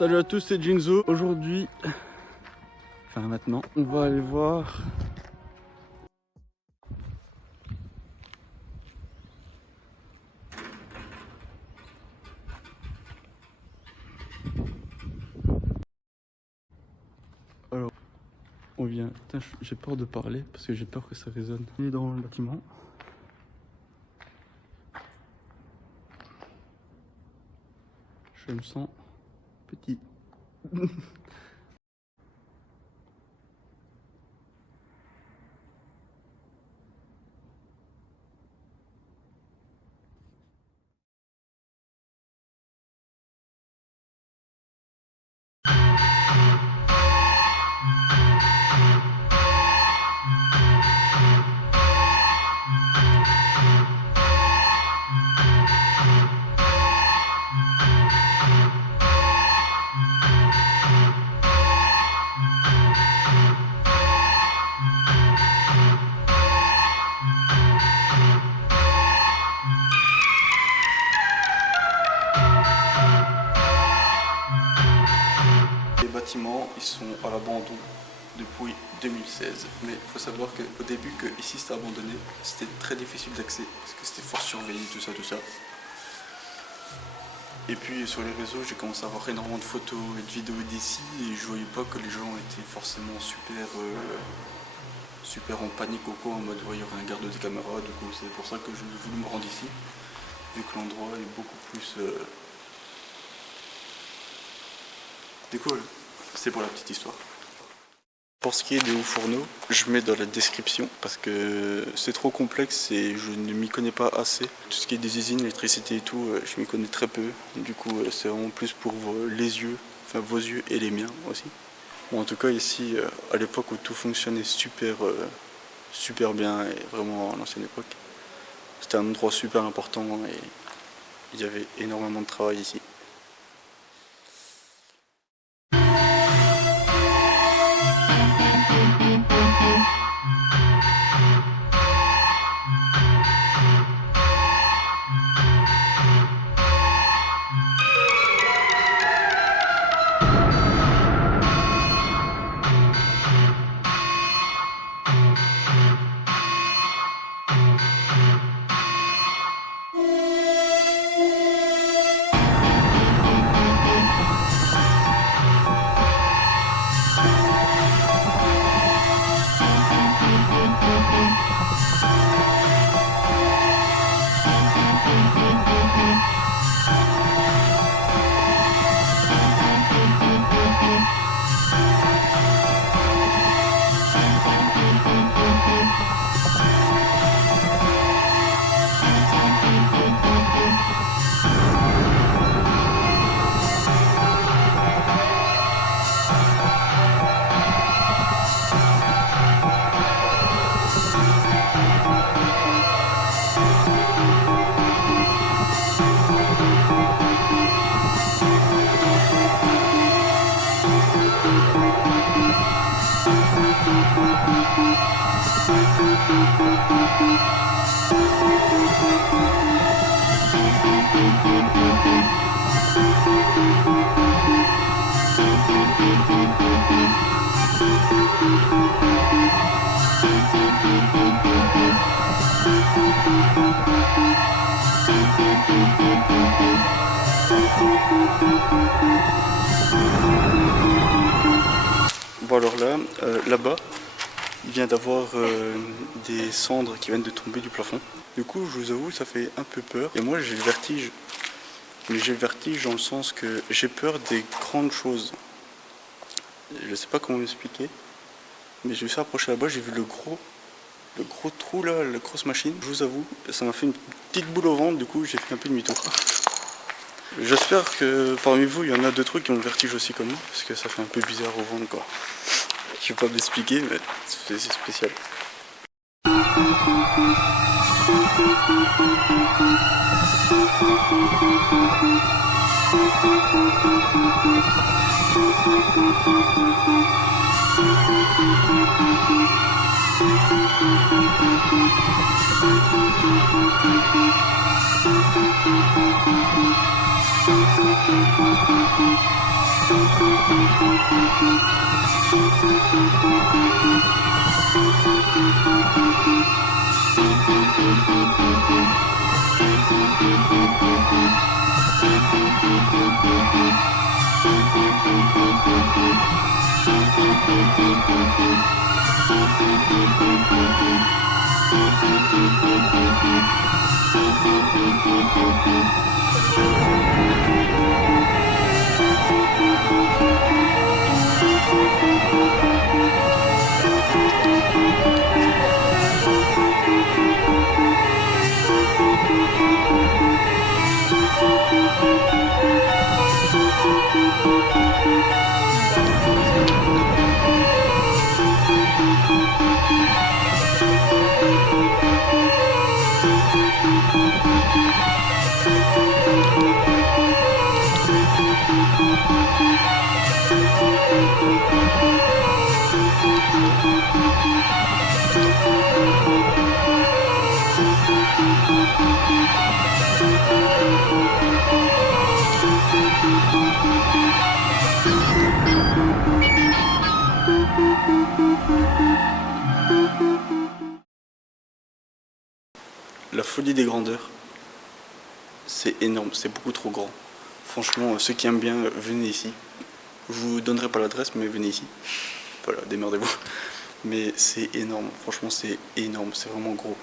Salut à tous, c'est Jinzo. Aujourd'hui, enfin maintenant, on va aller voir alors on vient. Putain, j'ai peur de parler parce que j'ai peur que ça résonne. On est dans le bâtiment. Je me sens petit. Les bâtiments, ils sont à l'abandon depuis 2016. Mais il faut savoir qu'au début, que ici c'était abandonné, c'était très difficile d'accès parce que c'était fort surveillé, tout ça, tout ça. Et puis sur les réseaux, j'ai commencé à avoir énormément de photos et de vidéos d'ici et je voyais pas que les gens étaient forcément super en panique au coin, en mode ouais, il y aurait un garde des caméras. Du coup, c'est pour ça que je voulais me rendre ici, vu que l'endroit est beaucoup plus. Du coup, c'est pour la petite histoire. Pour ce qui est des hauts fourneaux, je mets dans la description parce que c'est trop complexe et je ne m'y connais pas assez. Tout ce qui est des usines, l'électricité et tout, je m'y connais très peu. Du coup, c'est vraiment plus pour les yeux, enfin vos yeux et les miens aussi. Bon, en tout cas, ici, à l'époque où tout fonctionnait super bien et vraiment à l'ancienne époque, c'était un endroit super important et il y avait énormément de travail ici. Bon alors là-bas, il vient d'avoir des cendres qui viennent de tomber du plafond. Du coup, je vous avoue, ça fait un peu peur. Et moi, j'ai le vertige. Mais j'ai le vertige dans le sens que j'ai peur des grandes choses. Je sais pas comment m'expliquer. Mais je me suis approché là-bas, j'ai vu le gros trou là, la grosse machine. Je vous avoue, ça m'a fait une petite boule au ventre, du coup j'ai fait un peu demi-tour. J'espère que parmi vous, il y en a d'autres qui ont le vertige aussi comme moi, parce que ça fait un peu bizarre au ventre quoi. Je vais pas m'expliquer, mais c'est spécial. La folie des grandeurs, c'est énorme, c'est beaucoup trop grand. Franchement, ceux qui aiment bien, venez ici. Je vous donnerai pas l'adresse, mais venez ici. Voilà, démerdez-vous. Mais c'est énorme, franchement c'est énorme, c'est vraiment gros.